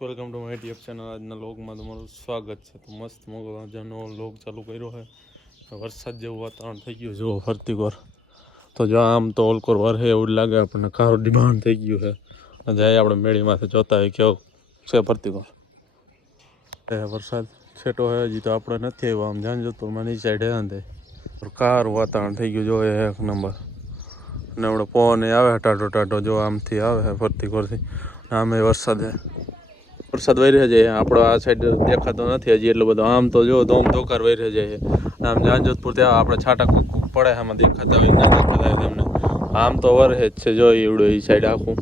Welcome to my YouTube channel. આજના લોગમાં તમારું સ્વાગત છે। તો મસ્ત મજાનો લોગ ચાલુ કર્યો છે। વરસાદ જેવું વાતાવરણ થઈ ગયું જો ફરતી કોર તો જો આમ તો ઓલકોર વરહે એવું લાગે આપણને કારું ડિમાન્ડ થઈ ગયું છે। જાય આપણે મેળીમાંથી જોતા હોય કેવો છે ફરતી કોર વરસાદ છેટો હે હજી તો આપણે નથી આવ્યો આમ જાંજોતપુરમાં ની સાઈડ હે અંતે કારું વાતાવરણ થઈ ગયું જો એક નંબર ને આપણે પવન આવે ટાટો ટાટો જો આમથી આવે ફરતી કોરથી આમે વરસાદ હે વરસાદ વહી રહ્યો છે આપણો આ સાઈડ દેખાતો નથી હજી એટલો બધો આમ તો જો ધોમ ધોકાર વહી રહ્યો છે આમ જાંજોધપુર ત્યાં આપણે છાંટા કૂક પડે આમાં દેખાતા હોય ના દેખાતા હોય તમને આમ તો વરહે જ છે જો એવડો એ સાઈડ આખું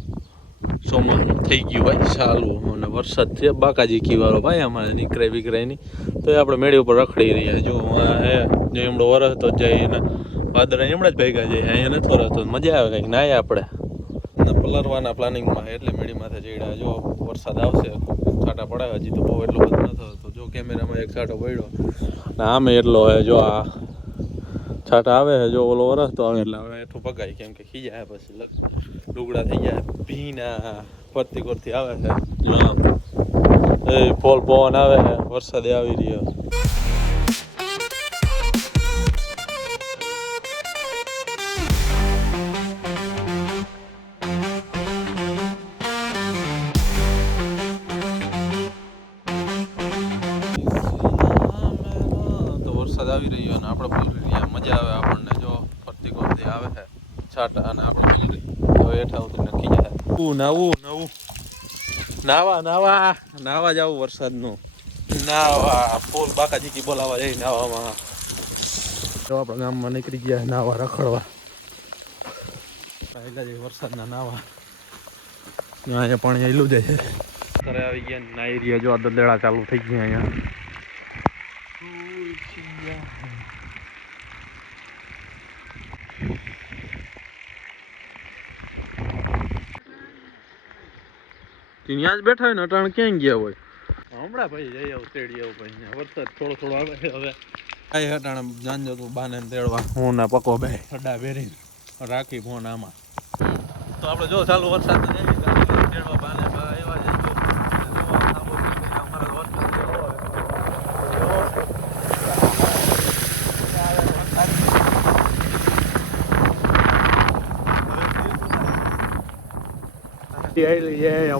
ચોમાસું થઈ ગયું ભાઈ ચાલુ અને વરસાદ છે બાકાજી કીવાળો ભાઈ અમારે નીકળાય બીકરાય નહીં તો એ આપણે મેળી ઉપર રખડી રહ્યા જો હે જો એમડો વરસતો જાય એના વાદળા એમડા જ ભેગા જાય અહીંયા નથી વરસતો મજા આવે કંઈક નાય આપણે પલરવાના પ્લાનિંગમાં એટલે મેળીમાંથી જઈડા જો વરસાદ આવશે છાંટા પડાવે હજી તો બહુ એટલો બધો ન થતો જો કેમેરામાં એક છાંટો પડ્યો ને આમે એટલો હોય જો આ છાંટા આવે જો ઓલો વરસતો આવે એટલે હવે એઠું પગાય કેમ કે ખી જાય પછી ડુગડા થઈ જાય ભીના ફરતી કોરથી આવે છે જો એ ફોલ પવન આવે છે વરસાદે આવી રહ્યો વરસાદ આવી રહ્યો અને આપણે પલરી રહ્યા મજા આવે આપણને જો ફરતી કોરથી આવે છે છાંટા અને આપણે પલરી હવે હેઠા ઉતરીને નક્કી જાય નવું નાવા નાવા નાવા જવું વરસાદનું નાવા ફૂલ બાકાજી કી બોલાવા જાય નાવામાં જો આપણા ગામમાં નીકળી ગયા નાવા રખડવા પહેલા વરસાદના નાવા અહીંયા પાણી આવેલું જાય છે ઘરે આવી ગયા નાઈ રહ્યા જો આ દંદેડા ચાલુ થઈ ગયા અહીંયા ત્યાં જ બેઠા હોય ને અટાણ ક્યાં ગયા હોય હમણાં ભાઈ જઈ આવું તેડી આવું ભાઈ વરસાદ થોડો થોડો આવે હવે આ અટાણ જાણજો તું બાને તેડવા હું ના પકો બે અડા ભેરી રાખી ફોન આમાં તો આપણે જો ચાલુ વરસાદ તેડવા બાને એવા જ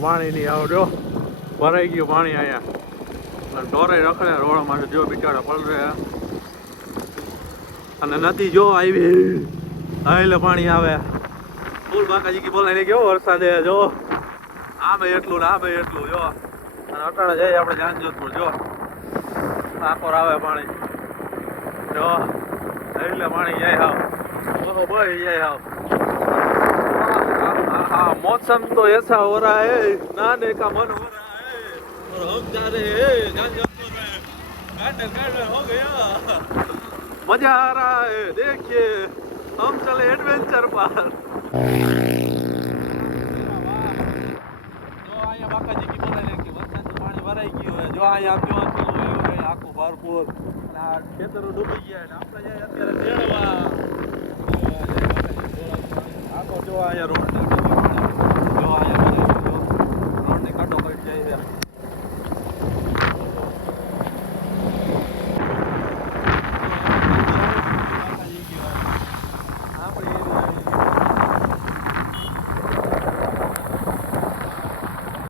પાણી નહીં આવડ્યો ભરાઈ ગયું પાણી અહીંયા ઢોરે રખડે રોડમાં જો બિચારા પલરે અને નદી જો આવી એટલે પાણી આવે ફૂલ બાકાજી કી બોલાઈને કેવો વરસાદ જો આમે એટલું ને આમે એટલું જો અને અટાણે જઈએ આપણે જાંજોધપુર જો આખોર આવે પાણી જો એટલે પાણી જાય હાવ બરોબર જાય હાવ हाँ मौसम तो ऐसा हो रहा है नहाने का मन हो रहा है और हम जा रहे हैं जांजोधपुर में गार्डन हो गया मजा आ रहा है देखिए हम चले एडवेंचर पर जो आया बाकाजी की बोले कि वरसाद पानी भराई गયું है जो आया આપ્યો છે આખું ભરપૂર આ ખેતરો ડૂબી ગયા ને આપણે જાય અત્યારે તેડવા આખો જો આયા રોડ